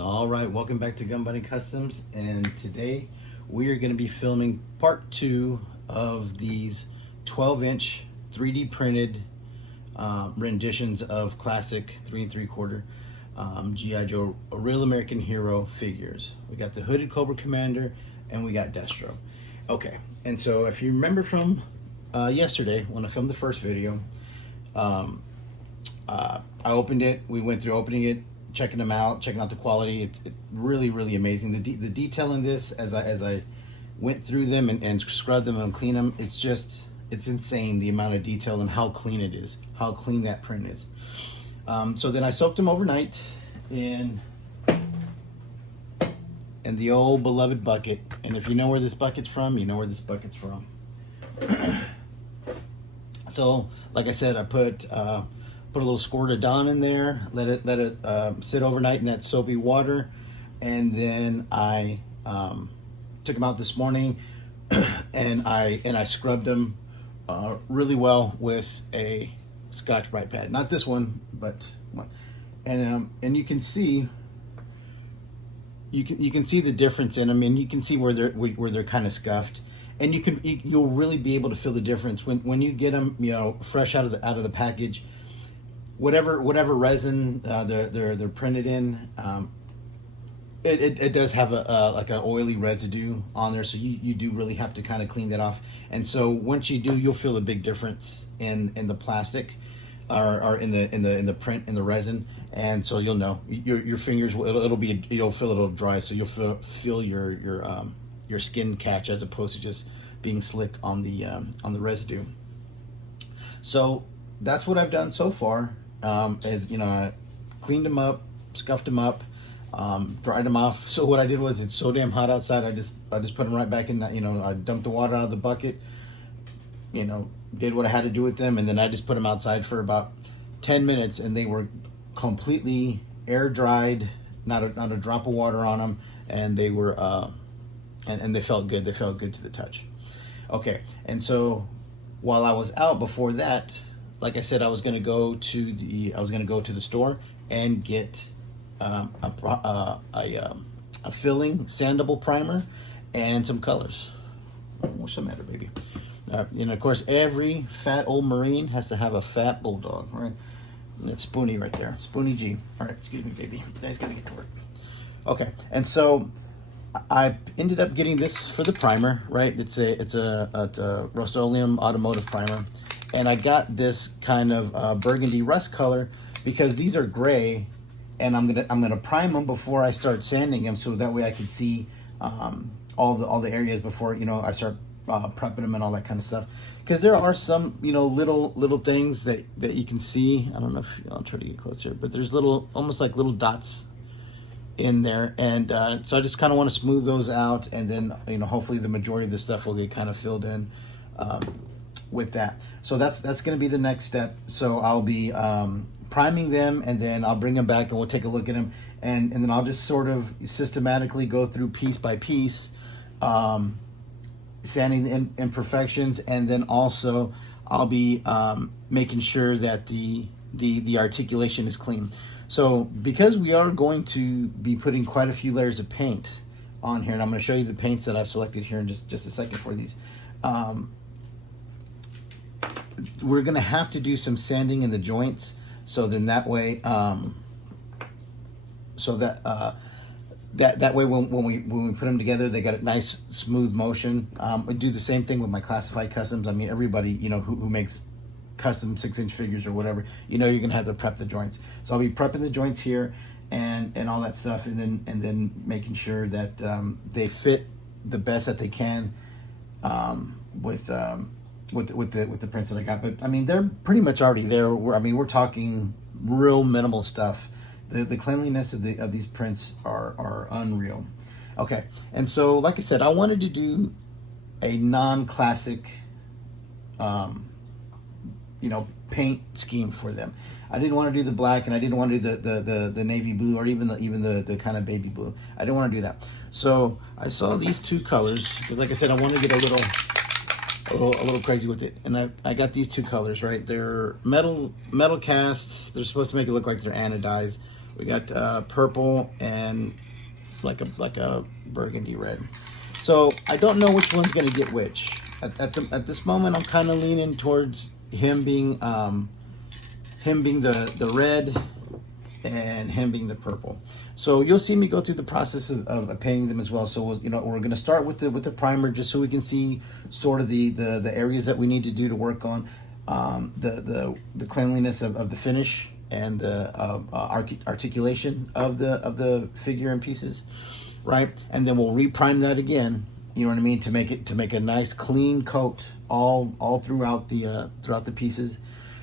All right, welcome back to Gun Bunny Customs, and today we are going to be filming part 2 of these 12-inch 3D printed renditions of classic 3 3/4 G.I. Joe, a real American hero figures. We got the hooded Cobra Commander and we got Destro. Okay, and so if you remember from yesterday when I filmed the first video, I opened it, we went through opening it, checking them out, checking out the quality. It's really amazing. The detail in this, as I went through them and scrubbed them and cleaned them, it's insane, the amount of detail and how clean it is, how clean that print is. So then I soaked them overnight in the old beloved bucket. And if you know where this bucket's from, you know where this bucket's from. So like I said, I put a little squirt of Dawn in there, let it sit overnight in that soapy water, and then I took them out this morning, and I scrubbed them really well with a Scotch Brite pad. Not this one, but one. And you can see the difference in them, and you can see where they're kind of scuffed, and you'll really be able to feel the difference when you get them, you know, fresh out of the package. Whatever resin they're printed in, it does have like an oily residue on there, so you do really have to kind of clean that off. And so once you do, you'll feel a big difference in the plastic, or in the print, in the resin. And so you'll know your fingers you'll feel it'll dry, so you'll feel your skin catch, as opposed to just being slick on the residue. So that's what I've done so far. As you know, I cleaned them up, scuffed them up, dried them off. So what I did was, it's so damn hot outside, I just put them right back in that, you know, I dumped the water out of the bucket, you know, did what I had to do with them, and then I just put them outside for about 10 minutes, and they were completely air dried, not a drop of water on them, and they were and they felt good. They felt good to the touch. Okay, and so while I was out before that, like I said, I was going to go to the store and get a filling sandable primer and some colors. What's the matter, baby? And of course, every fat old Marine has to have a fat bulldog, right? That's Spoonie right there, Spoonie G. All right, excuse me, baby. He's got to get to work. Okay, and so I ended up getting this for the primer, right? It's a Rust-Oleum automotive primer. And I got this kind of burgundy rust color because these are gray, and I'm gonna prime them before I start sanding them, so that way I can see all the areas before, you know, I start prepping them and all that kind of stuff. Because there are some, you know, little things that you can see. I don't know if I'll try to get closer, but there's almost like little dots in there, and so I just kind of want to smooth those out, and then, you know, hopefully the majority of the stuff will get kind of filled in with that. So that's going to be the next step. So I'll be priming them, and then I'll bring them back and we'll take a look at them, and then I'll just sort of systematically go through piece by piece, sanding the imperfections, and then also I'll be making sure that the articulation is clean. So because we are going to be putting quite a few layers of paint on here, and I'm going to show you the paints that I've selected here in just a second for these. We're going to have to do some sanding in the joints, so then that way, that way when we put them together, they got a nice smooth motion. I do the same thing with my classified customs. I mean, everybody, you know, who makes custom 6-inch figures or whatever, you know, you're gonna have to prep the joints. So I'll be prepping the joints here and all that stuff, and then making sure that they fit the best that they can with the prints that I got. But I mean, they're pretty much already there. We're talking real minimal stuff. The cleanliness of these prints are unreal. Okay, and so like I said, I wanted to do a non-classic you know, paint scheme for them. I didn't want to do the black, and I didn't want to do the navy blue, or even the kind of baby blue. I didn't want to do that. So I saw these two colors, because like I said, I wanted to get a little crazy with it, and I got these two colors, right? They're metal casts. They're supposed to make it look like they're anodized, We got purple and like a burgundy red. So I don't know which one's gonna get which. At this moment, I'm kind of leaning towards him being the red and him being the purple. So you'll see me go through the process of painting them as well. So we're going to start with the primer, just so we can see sort of the areas that we need to do to work on the cleanliness of the finish and the articulation of the figure and pieces, right? And then we'll reprime that again. You know what I mean, to make a nice clean coat all throughout the pieces,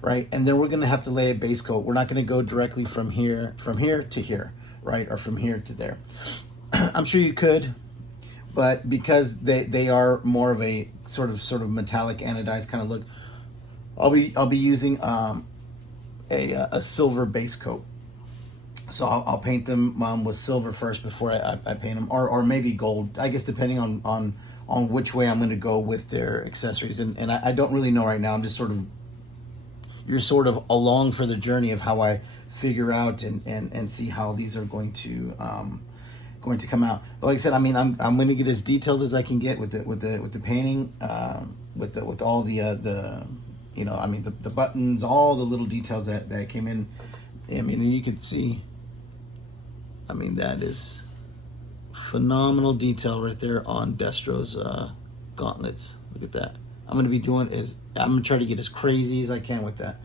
right? And then we're gonna have to lay a base coat. We're not gonna go directly from here to here, right? Or from here to there. I'm sure you could, but because they are more of a sort of metallic anodized kind of look, I'll be using a silver base coat. So I'll paint them with silver first before I paint them, or maybe gold, I guess, depending on which way I'm going to go with their accessories. And I don't really know right now. I'm just you're sort of along for the journey of how I figure out and see how these are going to come out. But like I said, I mean, I'm going to get as detailed as I can get with the painting, with all the you know, I mean, the buttons, all the little details that came in. I mean, and you can see, I mean, that is phenomenal detail right there on Destro's gauntlets. Look at that. I'm going to try to get as crazy as I can with that.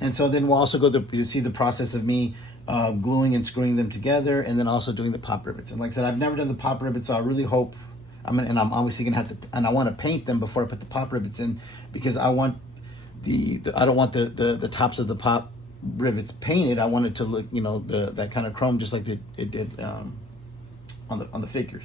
And so then we'll also you see the process of me gluing and screwing them together, and then also doing the pop rivets. And like I said, I've never done the pop rivets, so I really hope, I'm obviously going to have to, and I want to paint them before I put the pop rivets in, because I want I don't want the tops of the pop rivets painted. I want it to look, you know, that kind of chrome, just like it did on the figures.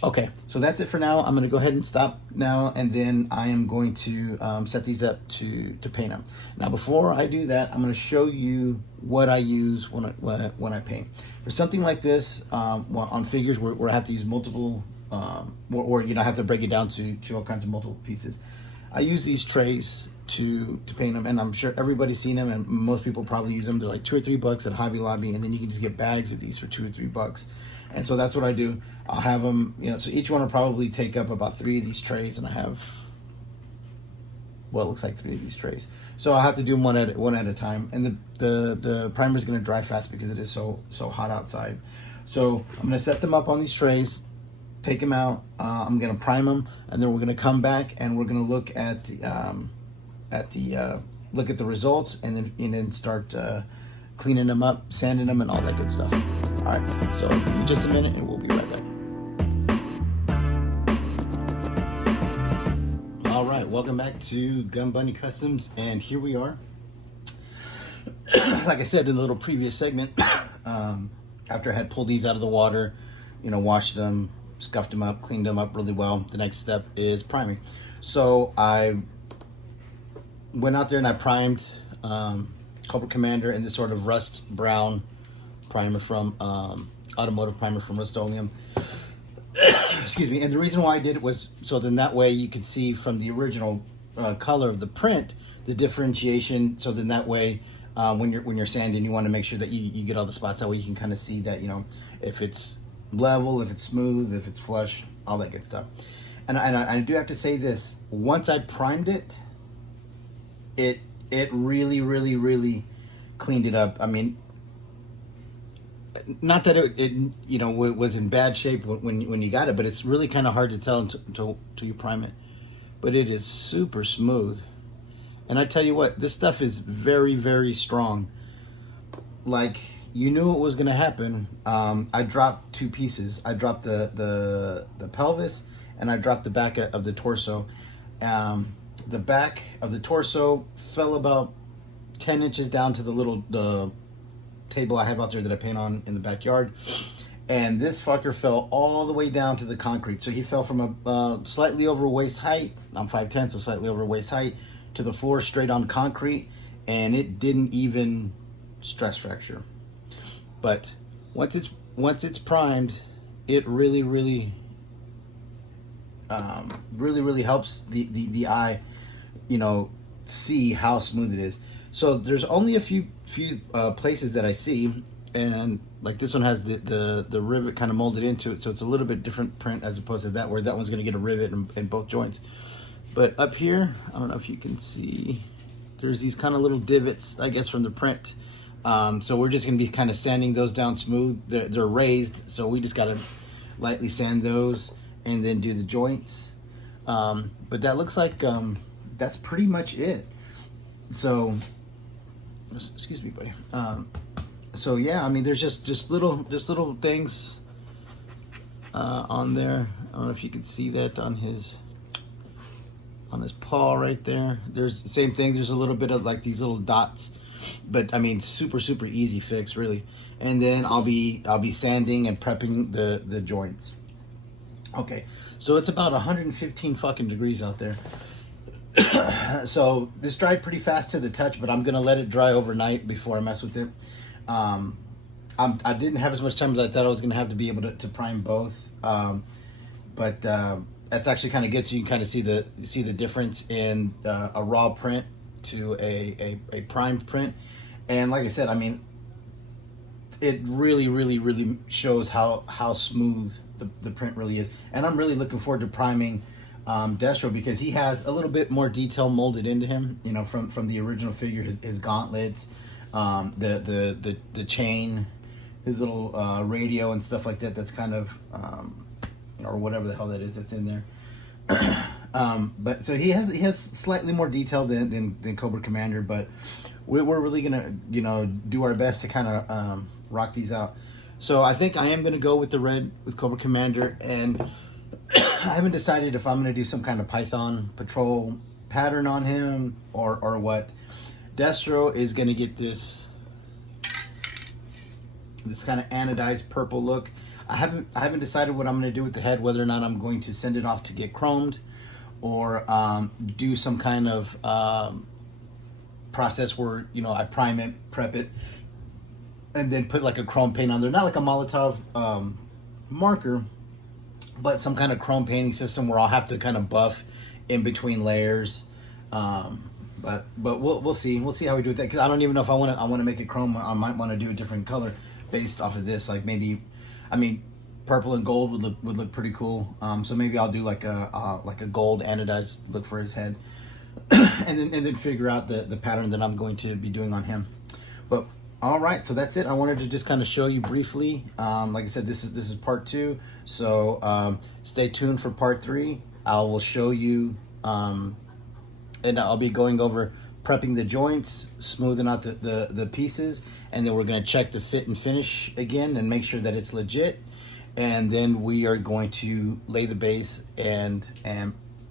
Okay, so that's it for now. I'm going to go ahead and stop now, and then I am going to set these up to paint them. Now, before I do that, I'm going to show you what I use when I paint. For something like this, on figures where I have to use multiple, or you know, I have to break it down to all kinds of multiple pieces, I use these trays to paint them, and I'm sure everybody's seen them, and most people probably use them. They're like $2 or $3 at Hobby Lobby, and then you can just get bags of these for $2 or $3. And so that's what I do. I'll have them, you know, so each one will probably take up about 3 of these trays, and I have, well, it looks like 3 of these trays. So I'll have to do them one at a time. And the primer is going to dry fast because it is so hot outside. So I'm going to set them up on these trays, take them out. I'm going to prime them, and then we're going to come back and we're going to look at the results, and then start cleaning them up, sanding them, and all that good stuff. All right, so in just a minute, and we'll be right back. All right, welcome back to Gun Bunny Customs, and here we are. Like I said in the little previous segment, after I had pulled these out of the water, you know, washed them, scuffed them up, cleaned them up really well, the next step is priming. So I went out there and I primed Cobra Commander in this sort of rust brown primer from automotive primer from Rust-Oleum. Excuse me. And the reason why I did it was so then that way you could see from the original color of the print the differentiation. So then that way when you're sanding, you want to make sure that you get all the spots. That way you can kind of see that, you know, if it's level, if it's smooth, if it's flush, all that good stuff. And I do have to say this: once I primed it, it really, really, really cleaned it up. I mean, not that it you know, was in bad shape when you got it, but it's really kind of hard to tell until you prime it. But it is super smooth. And I tell you what, this stuff is very, very strong. Like, you knew it was going to happen. I dropped 2 pieces. I dropped the pelvis, and I dropped the back of the torso. The back of the torso fell about 10 inches down to the table I have out there that I paint on in the backyard. And this fucker fell all the way down to the concrete. So he fell from a slightly over waist height. I'm 5'10", so slightly over waist height, to the floor straight on concrete. And it didn't even stress fracture. But once it's primed, it really, really, really helps the eye, you know, see how smooth it is. So there's only a few places that I see, and like this one has the rivet kind of molded into it, so it's a little bit different print as opposed to that, where that one's going to get a rivet in both joints. But up here, I don't know if you can see, there's these kind of little divots, I guess, from the print. So we're just going to be kind of sanding those down smooth. They're raised, so we just got to lightly sand those and then do the joints. But that looks like that's pretty much it. So, excuse me, buddy. So yeah, I mean, there's just little things on there. I don't know if you can see that on his paw right there. There's the same thing. There's a little bit of like these little dots, but I mean, super easy fix, really. And then I'll be sanding and prepping the joints. Okay, so it's about 115 fucking degrees out there. So this dried pretty fast to the touch, but I'm gonna let it dry overnight before I mess with it. I didn't have as much time as I thought I was gonna have to be able to prime both, but that's actually kind of good, so you can kind of see the difference in a raw print to a primed print. And like I said, I mean, it really shows how smooth the print really is. And I'm really looking forward to priming Destro, because he has a little bit more detail molded into him, you know, from the original figure. His gauntlets, the chain, his little radio and stuff like that. That's kind of or whatever the hell that is that's in there. But so he has slightly more detail than Cobra Commander, but we're really gonna, you know, do our best to kind of rock these out. So I think I am gonna go with the red with Cobra Commander, and I haven't decided if I'm gonna do some kind of Python patrol pattern on him or what. Destro is gonna get this kind of anodized purple look. I haven't decided what I'm going to do with the head, whether or not I'm going to send it off to get chromed, or do some kind of process where, you know, I prime it, prep it, and then put like a chrome paint on there. Not like a Molotov marker, but some kind of chrome painting system where I'll have to kind of buff in between layers. But we'll see. We'll see how we do with that, because I don't even know if I want to make it chrome. I might want to do a different color based off of this, like maybe, I mean, purple and gold would look pretty cool. So maybe I'll do like a gold anodized look for his head, and then figure out the pattern that I'm going to be doing on him. But all right, so that's it. I wanted to just kind of show you briefly. Like I said, this is part 2. So stay tuned for part 3. I will show you, and I'll be going over prepping the joints, smoothing out the pieces, and then we're going to check the fit and finish again and make sure that it's legit. And then we are going to lay the base and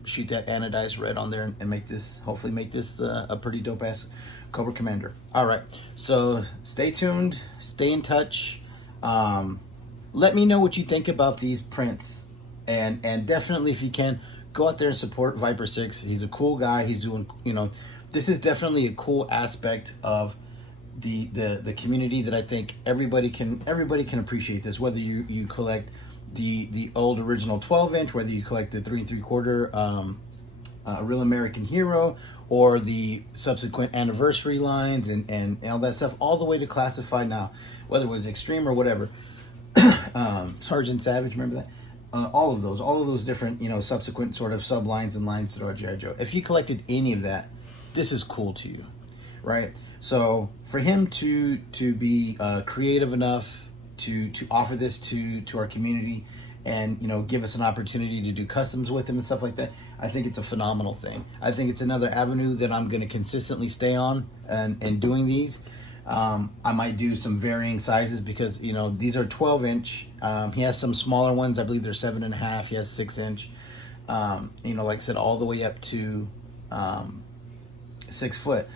shoot that anodized red on there and hopefully make this a pretty dope ass Cobra Commander. All right, so stay tuned, stay in touch. Let me know what you think about these prints, and definitely, if you can, go out there and support Viper6ix. He's a cool guy. He's doing, you know, this is definitely a cool aspect of the community that I think everybody can appreciate this. Whether you collect the old original 12-inch, whether you collect the 3 3/4 Real American Hero, or the subsequent anniversary lines and all that stuff, all the way to classified now, whether it was Extreme or whatever. Sergeant Savage, remember that? All of those different, you know, subsequent sort of sublines and lines throughout G.I. Joe. If you collected any of that, this is cool to you, right? So for him to be creative enough to offer this to our community, and, you know, give us an opportunity to do customs with him and stuff like that, I think it's a phenomenal thing. I think it's another avenue that I'm going to consistently stay on and doing these. I might do some varying sizes, because, you know, these are 12-inch. He has some smaller ones. I believe they're 7.5. He has 6-inch. You know, like I said, all the way up to 6 foot.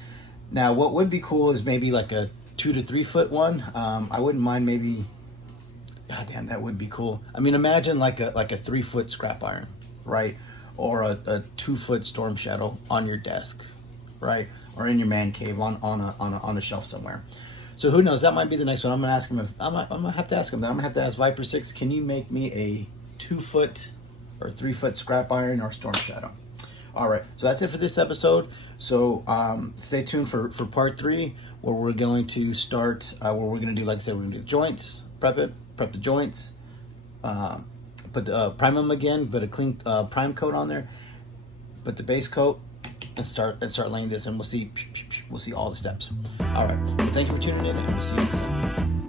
Now, what would be cool is maybe like a 2 to 3 foot one. I wouldn't mind maybe. God damn, that would be cool. I mean, imagine like a 3 foot scrap iron, right? Or a 2 foot Storm Shadow on your desk, right? Or in your man cave on a shelf somewhere. So who knows? That might be the next one. I'm gonna ask him. I'm gonna have to ask him that. I'm gonna have to ask Viper6ix, can you make me a 2 foot or 3 foot scrap iron or Storm Shadow? All right, so that's it for this episode. So stay tuned for part 3, where we're going to start, where we're going to do, like I said, we're going to do the joints, prep the joints, put the prime them again, put a clean prime coat on there, put the base coat, and start laying this, and we'll see all the steps. All right, well, thank you for tuning in, and we'll see you next time.